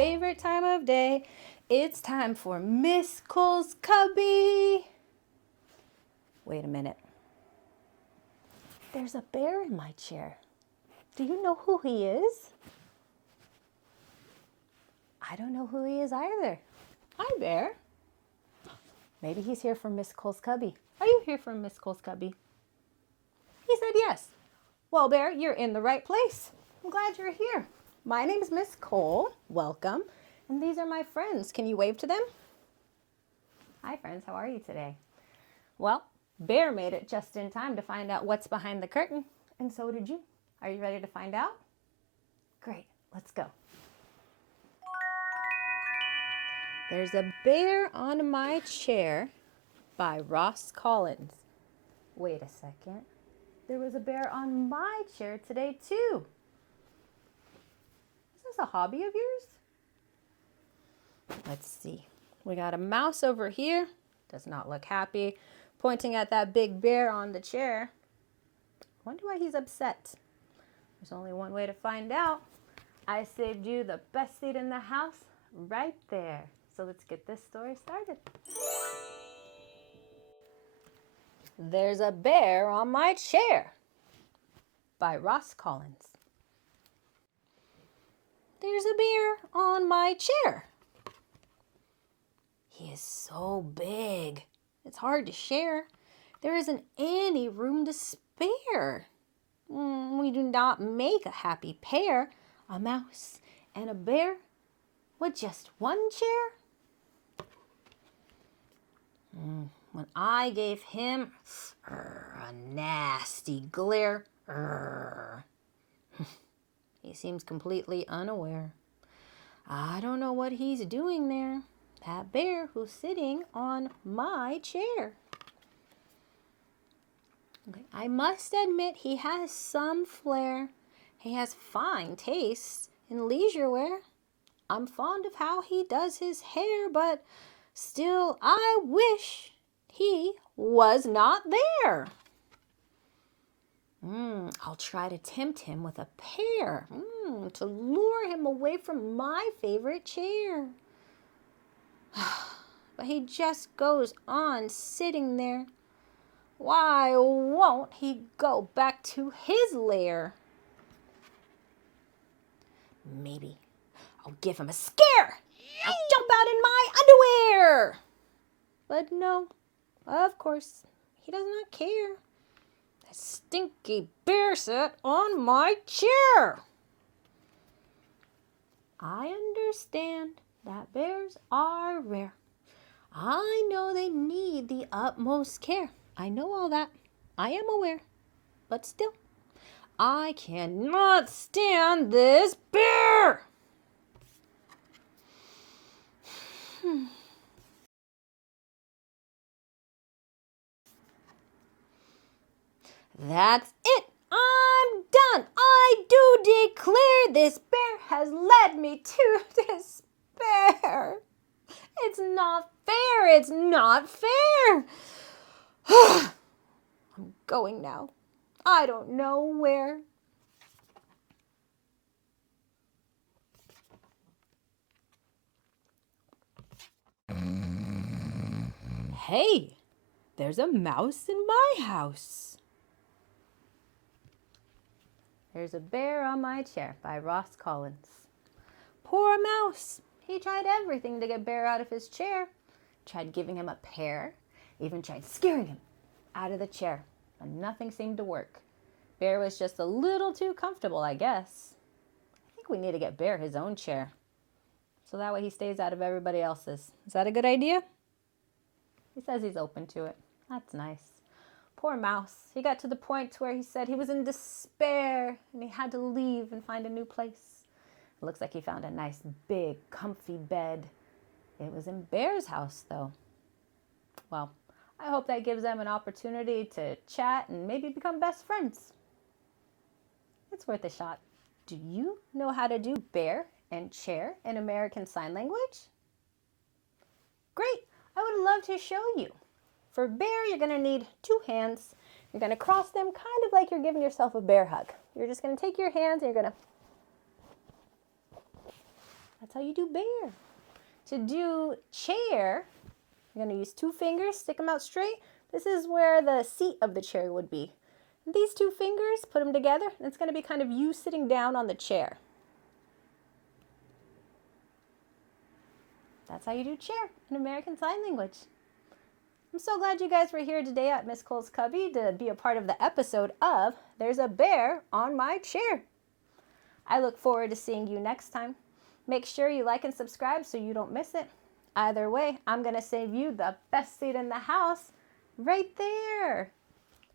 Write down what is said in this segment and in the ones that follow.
favorite time of day. It's time for Miss Cole's Cubbie. Wait a minute. There's a bear in my chair. Do you know who he is? I don't know who he is either. Hi, Bear. Maybe he's here for Miss Cole's Cubbie. Are you here for Miss Cole's Cubbie? He said yes. Well, Bear, you're in the right place. I'm glad you're here. My name's Miss Cole. Welcome. And these are my friends. Can you wave to them? Hi, friends. How are you today? Well, Bear made it just in time to find out what's behind the curtain, and so did you. Are you ready to find out? Great. Let's go. There's a Bear on My Chair by Ross Collins. Wait a second. There was a bear on my chair today, too. Is this a hobby of yours? Let's see. We got a mouse over here. Does not look happy. Pointing at that big bear on the chair. Wonder why he's upset. There's only one way to find out. I saved you the best seat in the house right there. So let's get this story started. There's a Bear on My Chair by Ross Collins. There's a bear on my chair. He is so big, it's hard to share. There isn't any room to spare. We do not make a happy pair, a mouse and a bear with just one chair. When I gave him a nasty glare, he seems completely unaware. I don't know what he's doing there, that bear who's sitting on my chair. Okay, I must admit he has some flair. He has fine taste in leisure wear. I'm fond of how he does his hair, but still I wish he was not there. I'll try to tempt him with a pear to lure him away from my favorite chair. But he just goes on sitting there. Why won't he go back to his lair? Maybe I'll give him a scare. I'll jump out in my underwear. But no, of course, he does not care. That stinky bear sat on my chair. I understand that bears are rare. I know they need the utmost care. I know all that. I am aware. But still, I cannot stand this bear. That's it. I'm done. I do declare this bear has led me to despair. It's not fair. It's not fair. I'm going now. I don't know where. Hey, there's a mouse in my house. There's a Bear on My Chair by Ross Collins. Poor mouse. He tried everything to get Bear out of his chair. Tried giving him a pear. Even tried scaring him out of the chair. But nothing seemed to work. Bear was just a little too comfortable, I guess. I think we need to get Bear his own chair. So that way he stays out of everybody else's. Is that a good idea? He says he's open to it. That's nice. Poor mouse. He got to the point where he said he was in despair and he had to leave and find a new place. It looks like he found a nice, big, comfy bed. It was in Bear's house, though. Well, I hope that gives them an opportunity to chat and maybe become best friends. It's worth a shot. Do you know how to do bear and chair in American Sign Language? Great. I would love to show you. For bear, you're going to need two hands. You're going to cross them kind of like you're giving yourself a bear hug. You're just going to take your hands and you're going to That's how you do bear. To do chair, you're going to use 2 fingers, stick them out straight. This is where the seat of the chair would be. These 2 fingers, put them together, and it's going to be kind of you sitting down on the chair. That's how you do chair in American Sign Language. I'm so glad you guys were here today at Miss Cole's Cubbie to be a part of the episode of There's a Bear on My Chair. I look forward to seeing you next time. Make sure you like and subscribe so you don't miss it. Either way, I'm going to save you the best seat in the house right there.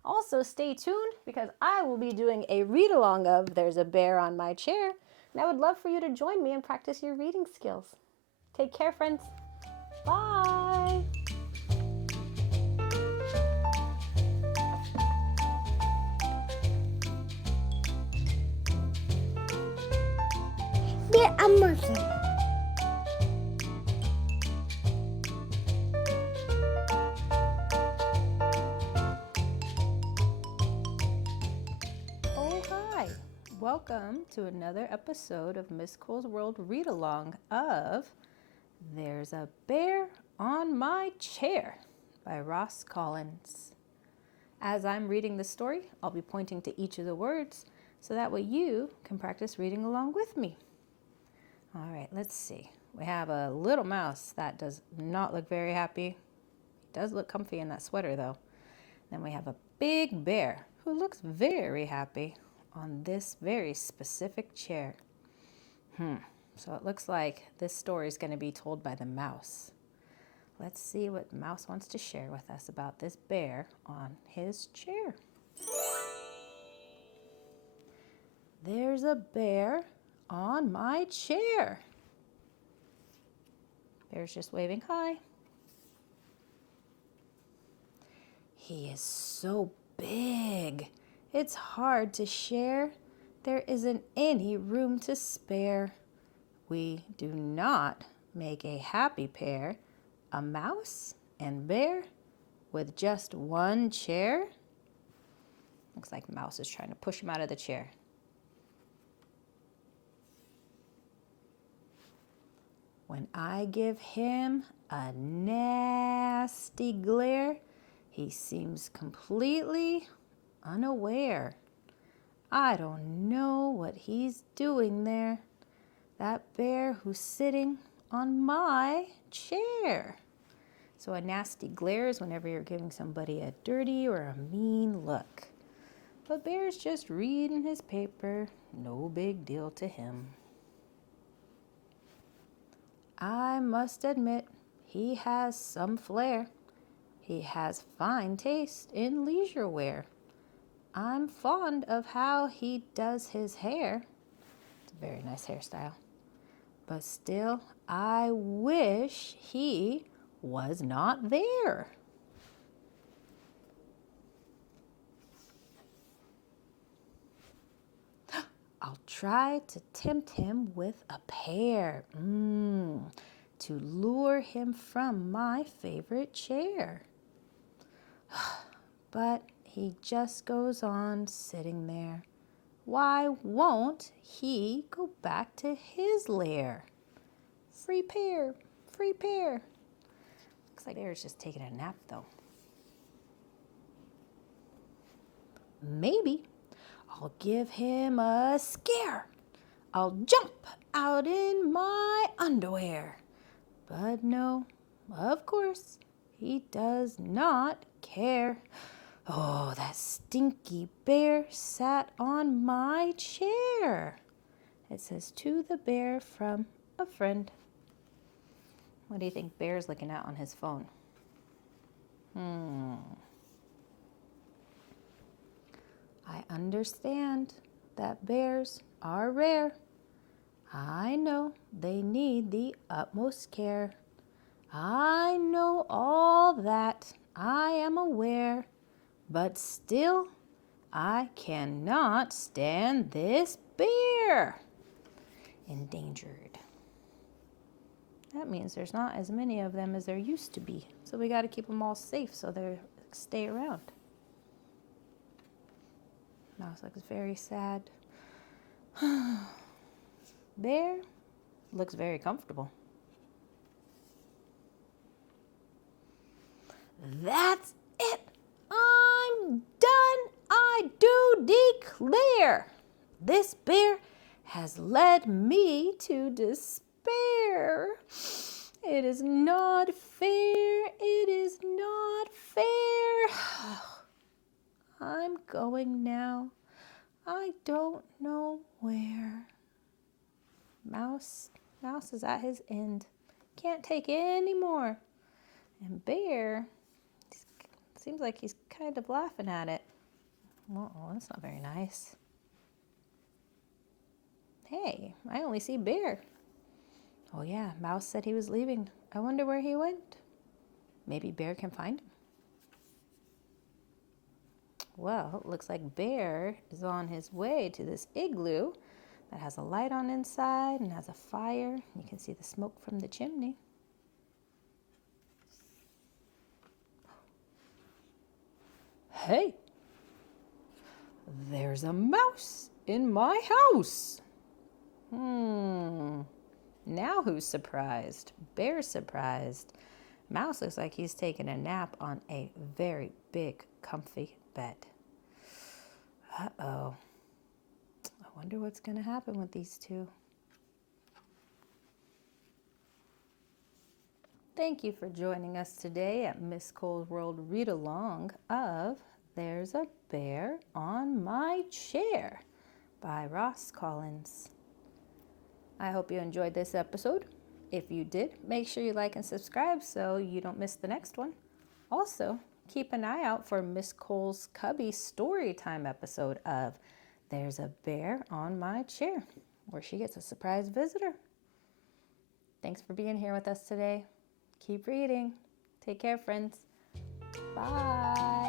Also, stay tuned because I will be doing a read-along of There's a Bear on My Chair, and I would love for you to join me and practice your reading skills. Take care, friends. Bye. They're a monkey. Oh, hi. Welcome to another episode of Miss Cole's World Read-Along of There's a Bear on My Chair by Ross Collins. As I'm reading the story, I'll be pointing to each of the words so that way you can practice reading along with me. All right, let's see. We have a little mouse that does not look very happy. He does look comfy in that sweater though. Then we have a big bear who looks very happy on this very specific chair. So it looks like this story is going to be told by the mouse. Let's see what the mouse wants to share with us about this bear on his chair. There's a bear on my chair. Bear's just waving hi. He is so big. It's hard to share. There isn't any room to spare. We do not make a happy pair, a mouse and bear with just one chair. Looks like mouse is trying to push him out of the chair. When I give him a nasty glare, he seems completely unaware. I don't know what he's doing there. That bear who's sitting on my chair. So a nasty glare is whenever you're giving somebody a dirty or a mean look. But Bear's just reading his paper. No big deal to him. I must admit, he has some flair. He has fine taste in leisure wear. I'm fond of how he does his hair. It's a very nice hairstyle. But still, I wish he was not there. I'll try to tempt him with a pear, to lure him from my favorite chair. But he just goes on sitting there. Why won't he go back to his lair? Free pear, free pear. Looks like Bear's just taking a nap though. Maybe I'll give him a scare. I'll jump out in my underwear. But no, of course, he does not care. Oh, that stinky bear sat on my chair. It says, to the bear from a friend. What do you think Bear's looking at on his phone? I understand that bears are rare. I know they need the utmost care. I know all that, I am aware. But still, I cannot stand this bear. Endangered. That means there's not as many of them as there used to be. So we got to keep them all safe so they stay around. Mouse looks very sad. Bear, looks very comfortable. That's it. I'm done. I do declare. This bear has led me to despair. It is not fair. It is not fair. I'm going now. I don't know where. Mouse is at his end. Can't take any more. And Bear, seems like he's kind of laughing at it. Oh, that's not very nice. Hey, I only see Bear. Oh yeah, Mouse said he was leaving. I wonder where he went. Maybe Bear can find him. Well, it looks like Bear is on his way to this igloo that has a light on inside and has a fire. You can see the smoke from the chimney. Hey, there's a mouse in my house. Now who's surprised? Bear's surprised. Mouse looks like he's taking a nap on a very big, comfy bed. Uh-oh. I wonder what's going to happen with these two. Thank you for joining us today at Miss Cole's World Read Along of There's a Bear on My Chair by Ross Collins. I hope you enjoyed this episode. If you did, make sure you like and subscribe so you don't miss the next one. Also, keep an eye out for Miss Cole's Cubbie Storytime episode of There's a Bear on My Chair, where she gets a surprise visitor. Thanks for being here with us today. Keep reading. Take care, friends. Bye.